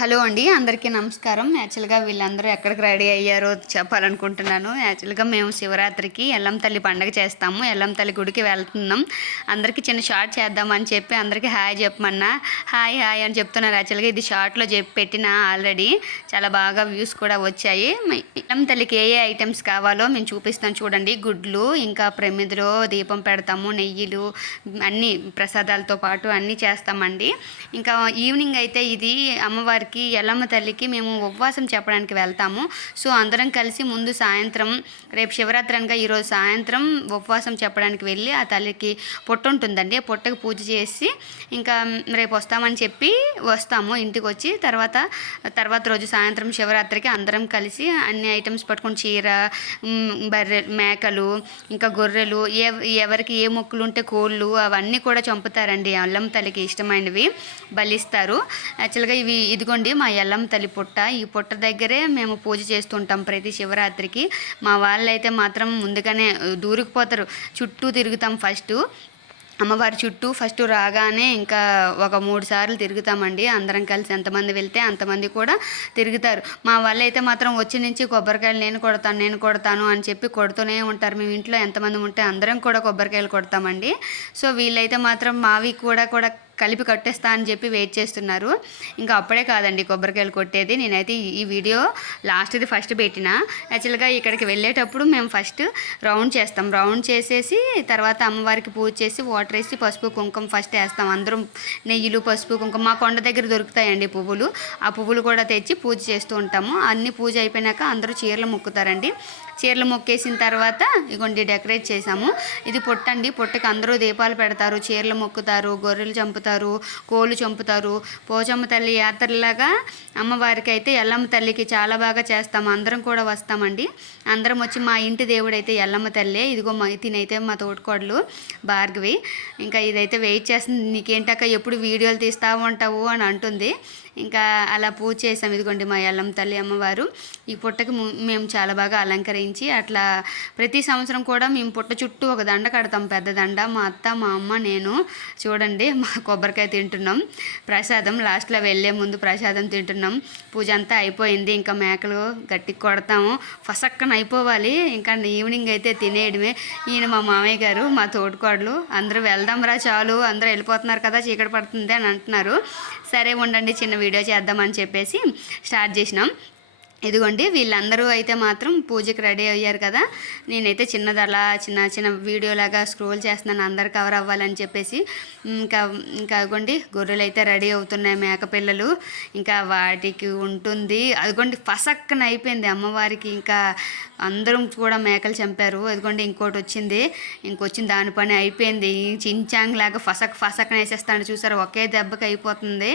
Hello అండి అందరికీ నమస్కారం. యాక్చువల్గా వీళ్ళందరూ ఎక్కడికి రెడీ అయ్యారో చెప్పాలనుకుంటున్నాను. యాక్చువల్గా మేము శివరాత్రికి ఎల్లం తల్లి పండగ చేస్తాము. ఎల్లం తల్లి గుడికి వెళ్తున్నాం. అందరికీ చిన్న షార్ట్ చేద్దామని చెప్పి అందరికీ హాయ్ చెప్పమన్నా. హాయ్ హాయ్ అని చెప్తున్నారు. యాక్చువల్గా ఇది షార్ట్లో చెప్పి పెట్టిన ఆల్రెడీ చాలా బాగా వ్యూస్ కూడా వచ్చాయి. ఎల్లం తల్లికి ఏ ఏ ఐటమ్స్ కావాలో మేము చూపిస్తాం చూడండి. గుడ్లు ఇంకా ప్రమిదిలో దీపం పెడతాము నెయ్యిలు అన్ని ప్రసాదాలతో పాటు అన్నీ చేస్తామండి. ఇంకా ఈవినింగ్ అయితే ఇది అమ్మవారికి ఎల్లమ్మ తల్లికి మేము ఉపవాసం చెప్పడానికి వెళ్తాము. సో అందరం కలిసి ముందు సాయంత్రం రేపు శివరాత్రి అనగా ఈరోజు సాయంత్రం ఉపవాసం చెప్పడానికి వెళ్ళి ఆ తల్లికి పొట్టు ఉంటుందండి. ఆ పొట్టకు పూజ చేసి ఇంకా రేపు వస్తామని చెప్పి వస్తాము ఇంటికి వచ్చి. తర్వాత తర్వాత రోజు సాయంత్రం శివరాత్రికి అందరం కలిసి అన్ని ఐటమ్స్ పట్టుకుని చీర బర్రె మేకలు ఇంకా గొర్రెలు ఏ ఎవరికి ఏ మొక్కులు ఉంటే కోళ్ళు అవన్నీ కూడా చంపుతారండి. అల్లం తల్లికి ఇష్టమైనవి బలిస్తారు. యాక్చువల్గా ఇవి ఇదిగోండి మా ఎల్లమ్మ తల్లి పుట్ట. ఈ పుట్ట దగ్గరే మేము పూజ చేస్తుంటాం ప్రతి శివరాత్రికి. మా వాళ్ళైతే మాత్రం ముందుగానే దూరికిపోతారు. చుట్టూ తిరుగుతాం ఫస్ట్. అమ్మవారి చుట్టూ ఫస్ట్ రాగానే ఇంకా ఒక మూడు సార్లు తిరుగుతామండి. అందరం కలిసి ఎంతమంది వెళ్తే అంతమంది కూడా తిరుగుతారు. మా వాళ్ళు అయితే మాత్రం వచ్చి నుంచి కొబ్బరికాయలు నేను కొడతాను నేను కొడతాను అని చెప్పి కొడుతూనే ఉంటారు. మేము ఇంట్లో ఎంతమంది ఉంటే అందరం కూడా కొబ్బరికాయలు కొడతామండి. సో వీళ్ళైతే మాత్రం మావి కూడా కూడా కలిపి కట్టేస్తా అని చెప్పి వెయిట్ చేస్తున్నారు. ఇంకా అప్పుడే కాదండి కొబ్బరికాయలు కొట్టేది. నేనైతే ఈ- వీడియో లాస్ట్ది ఫస్ట్ పెట్టిన. యాక్చువల్గా ఇక్కడికి వెళ్ళేటప్పుడు మేము ఫస్ట్ రౌండ్ చేస్తాం. రౌండ్ చేసేసి తర్వాత అమ్మవారికి పూజ చేసి వాటర్ వేసి పసుపు కుంకుమ ఫస్ట్ వేస్తాం. అందరం నెయ్యిలు పసుపు కుంకుమ మా కొండ దగ్గర దొరుకుతాయండి పువ్వులు. ఆ పువ్వులు కూడా తెచ్చి పూజ చేస్తూ ఉంటాము. అన్ని పూజ అయిపోయినాక అందరూ చీరలు మొక్కుతారండి. చీరలు మొక్కేసిన తర్వాత ఇగోండి డెకరేట్ చేసాము ఇది పొట్టండి. పొట్టకి అందరూ దీపాలు పెడతారు. చీరలు మొక్కుతారు. గొర్రెలు చంపుతారు. కోళ్ళు చంపుతారు. పోచమ్మ తల్లి యాత్రలాగా అమ్మవారికి అయితే ఎల్లమ్మ తల్లికి చాలా బాగా చేస్తాము అందరం కూడా వస్తామండి. అందరం వచ్చి మా ఇంటి దేవుడైతే ఎల్లమ్మ తల్లే. ఇదిగో మా తినైతే మా తోటికోడలు భార్గవి. ఇంకా ఇదైతే వెయిట్ చేస్తుంది. నీకేంటాక ఎప్పుడు వీడియోలు తీస్తా ఉంటావు అని అంటుంది. ఇంకా అలా పూజ చేసాం. ఇదిగోండి మా ఎల్లమ్మ తల్లి అమ్మవారు. ఈ పుట్టకి మేము చాలా బాగా అలంకరించి అట్లా ప్రతి సంవత్సరం కూడా మేము పుట్ట చుట్టూ ఒక దండ కడతాం. పెద్ద దండ. మా అత్త మా అమ్మ నేను చూడండి మా కొబ్బరికాయ తింటున్నాం. ప్రసాదం లాస్ట్లో వెళ్ళే ముందు ప్రసాదం తింటున్నాం. పూజ అంతా అయిపోయింది. ఇంకా మేకలు గట్టి కొడతాము. ఫసక్కన అయిపోవాలి. ఇంకా ఈవినింగ్ అయితే తినేయడమే. ఈయన మా మామయ్య గారు మా తోటికోడలు అందరూ వెళ్దాం రా చాలు. అందరూ వెళ్ళిపోతున్నారు కదా చీకటి పడుతుంది అని అంటున్నారు. సరే ఉండండి చిన్న వీడియో. వీడియో చేద్దామని చెప్పేసి స్టార్ట్ చేసినాం. ఇదిగోండి వీళ్ళందరూ అయితే మాత్రం పూజకి రెడీ అయ్యారు కదా. నేనైతే చిన్నదలా చిన్న చిన్న వీడియోలాగా స్క్రోల్ చేస్తున్నాను అందరు కవర్ అవ్వాలని చెప్పేసి. ఇంకా ఇంకా అదిగోండి గొర్రెలు అయితే రెడీ అవుతున్నాయి మేకపిల్లలు ఇంకా వాటికి ఉంటుంది. అదిగోండి ఫసక్కన అయిపోయింది అమ్మవారికి. ఇంకా అందరం కూడా మేకలు చంపారు. అదిగోండి ఇంకోటి వచ్చింది. ఇంకొచ్చిన దాని పని అయిపోయింది. చించాంగ్ లాగా ఫసక్ ఫసక్కన వేసేస్తాను. చూసారు ఒకే దెబ్బకి అయిపోతుంది.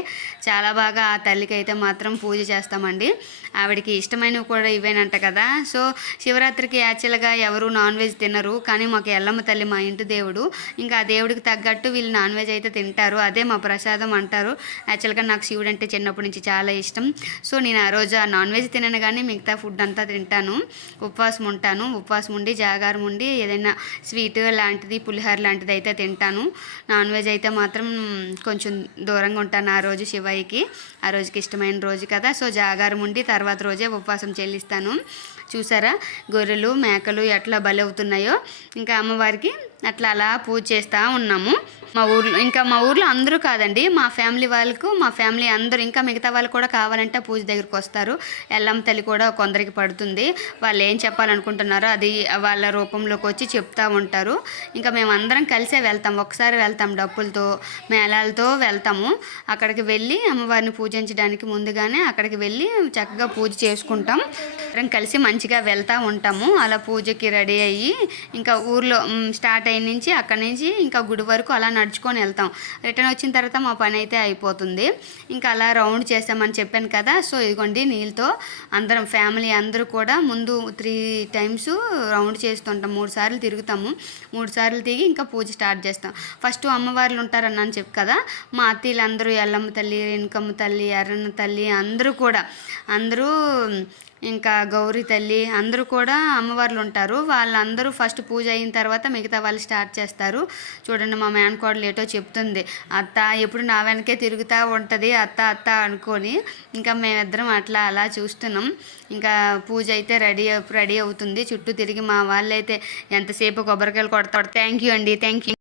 చాలా బాగా ఆ తల్లికి అయితే మాత్రం పూజ చేస్తామండి. ఆవిడకి ఇష్టమైనవి కూడా ఇవేనంట కదా. సో శివరాత్రికి యాక్చువల్గా ఎవరు నాన్ వెజ్ తినరు. కానీ మాకు ఎల్లమ్మ తల్లి మా ఇంటి దేవుడు. ఇంకా ఆ దేవుడికి తగ్గట్టు వీళ్ళు నాన్ వెజ్ అయితే తింటారు. అదే మా ప్రసాదం అంటారు. యాక్చువల్గా నాకు శివుడు అంటే చిన్నప్పటి నుంచి చాలా ఇష్టం. సో నేను ఆ రోజు ఆ నాన్ వెజ్ తినను కానీ మిగతా ఫుడ్ అంతా తింటాను. ఉపవాసం ఉంటాను. ఉపవాసం ఉండి జాగారం ఉండి ఏదైనా స్వీట్ లాంటిది పులిహోర లాంటిది అయితే తింటాను. నాన్ వెజ్ అయితే మాత్రం కొంచెం దూరంగా ఉంటాను ఆ రోజు శివయ్యకి. ఆ రోజుకి ఇష్టమైన రోజు కదా. సో జాగారం ఉండి తర్వాత రోజే ఉపవాసం చెల్లిస్తాను. చూసారా? గొర్రెలు మేకలు ఎట్లా బలవుతున్నాయో. ఇంకా అమ్మవారికి అట్లా అలా పూజ చేస్తూ ఉన్నాము. మా ఊర్లో ఇంకా మా ఊర్లో అందరూ కాదండి మా ఫ్యామిలీ వాళ్ళకు మా ఫ్యామిలీ అందరూ ఇంకా మిగతా వాళ్ళు కూడా కావాలంటే పూజ దగ్గరికి వస్తారు. ఎల్లమ్మ తల్లి కూడా కొందరికి పడుతుంది. వాళ్ళు ఏం చెప్పాలనుకుంటున్నారో అది వాళ్ళ రూపంలోకి వచ్చి చెప్తా ఉంటారు. ఇంకా మేము అందరం కలిసే వెళ్తాం. ఒకసారి వెళ్తాం డప్పులతో మేళాలతో వెళ్తాము. అక్కడికి వెళ్ళి అమ్మవారిని పూజించడానికి ముందుగానే అక్కడికి వెళ్ళి చక్కగా పూజ చేసుకుంటాం. అందరం కలిసి మంచిగా వెళ్తూ ఉంటాము. అలా పూజకి రెడీ అయ్యి ఇంకా ఊర్లో స్టార్ట్ ట్రైన్ నుంచి అక్కడి నుంచి ఇంకా గుడి వరకు అలా నడుచుకొని వెళ్తాం. రిటర్న్ వచ్చిన తర్వాత మా పని అయితే అయిపోతుంది. ఇంకా అలా రౌండ్ చేసామని చెప్పాను కదా సో ఇదిగోండి నీళ్ళతో అందరం ఫ్యామిలీ అందరూ కూడా ముందు త్రీ టైమ్స్ రౌండ్ చేస్తుంటాం. మూడు సార్లు తిరుగుతాము. మూడు సార్లు తిరిగి ఇంకా పూజ స్టార్ట్ చేస్తాం. ఫస్ట్ అమ్మవార్లు ఉంటారని అని చెప్పి కదా మా అత్తీలందరూ ఎల్లమ్మ తల్లి రేణుకమ్మ తల్లి ఎర్రన్న తల్లి అందరూ కూడా అందరూ ఇంకా గౌరీ తల్లి అందరూ కూడా అమ్మవార్లు ఉంటారు. వాళ్ళందరూ ఫస్ట్ పూజ అయిన తర్వాత మిగతా వాళ్ళు స్టార్ట్ చేస్తారు. చూడండి మా మేనకోడలు ఏటో చెప్తుంది. అత్త ఎప్పుడు నా వెనకే తిరుగుతూ ఉంటుంది అత్త అత్త అనుకొని ఇంకా మేమిద్దరం అట్లా అలా చూస్తున్నాం. ఇంకా పూజ అయితే రెడీ రెడీ అవుతుంది. చుట్టూ తిరిగి మా వాళ్ళు అయితే ఎంతసేపు కొబ్బరికాయలు కొడతాడు థ్యాంక్ యూ అండి థ్యాంక్ యూ